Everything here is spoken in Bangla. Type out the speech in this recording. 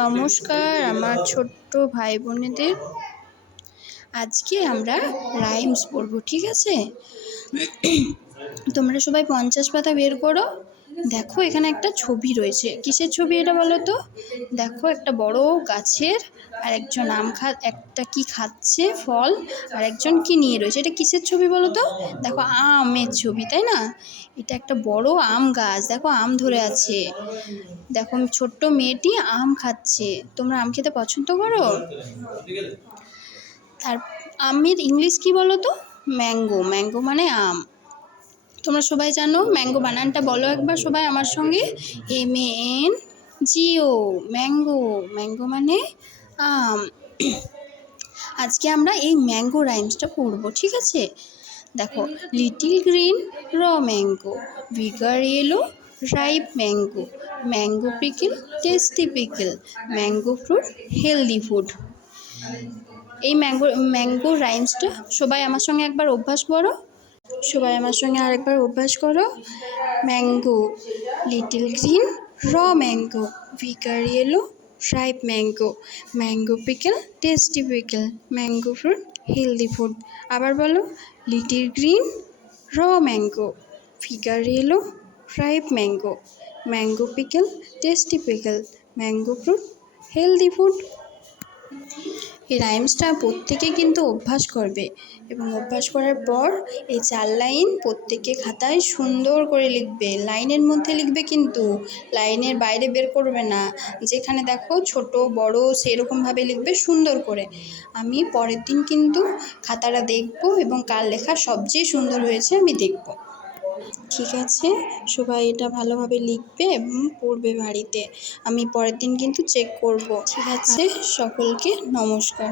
নমস্কার আমার ছোট্ট ভাই বোনেদের। আজকে আমরা রাইমস পড়বো, ঠিক আছে? তোমরা সবাই 50 পাতা বের করো। দেখো এখানে একটা ছবি রয়েছে। কিসের ছবি এটা বলো তো? দেখো একটা বড় গাছের, আর একজন একটা কি খাচ্ছে ফল, আর একজন কি নিয়ে রয়েছে। এটা কিসের ছবি বলো তো? দেখো আমের ছবি, তাই না? এটা একটা বড় আম গাছ, দেখো আম ধরে আছে। দেখো ছোট্ট মেয়েটি আম খাচ্ছে। তোমরা আম খেতে পছন্দ করো? তার আমের ইংলিশ কি বলো তো? ম্যাঙ্গো। ম্যাঙ্গো মানে আম। তোমরা সবাই জানো। ম্যাঙ্গো বানানটা বলো একবার সবাই আমার সঙ্গে। MANGO, mango. ম্যাঙ্গো মানে আম। আজকে আমরা এই ম্যাঙ্গো রাইমসটা পড়বো, ঠিক আছে? দেখো, লিটিল গ্রিন র mango, bigger yellow ripe mango, mango pickle tasty pickle, mango fruit healthy food. এই ম্যাঙ্গো রাইমসটা সবাই আমার সঙ্গে একবার অভ্যাস করো। সবাই আমার সঙ্গে আরেকবার অভ্যাস করো। ম্যাঙ্গো, লিটিল গ্রিন র mango, bigger yellow ripe mango, mango pickle tasty pickle, mango fruit healthy food. আবার বলো, লিটিল গ্রিন র mango, bigger yellow ripe mango, mango pickle tasty pickle, mango fruit healthy food. এই রাইমসটা প্রত্যেকে কিন্তু অভ্যাস করবে, এবং অভ্যাস করার পর এই 4 লাইন প্রত্যেকে খাতায় সুন্দর করে লিখবে। লাইনের মধ্যে লিখবে, কিন্তু লাইনের বাইরে বের করবে না। যেখানে দেখো ছোট বড় সেরকমভাবে লিখবে সুন্দর করে। আমি পরের দিন কিন্তু খাতাটা দেখব, এবং কার লেখা সবচেয়ে সুন্দর হয়েছে আমি দেখব। ঠিক আছে, সবাই এটা ভালোভাবে লিখবে এবং পড়বে বাড়িতে। আমি পরের দিন কিন্তু চেক করব। ঠিক আছে, সকলকে নমস্কার।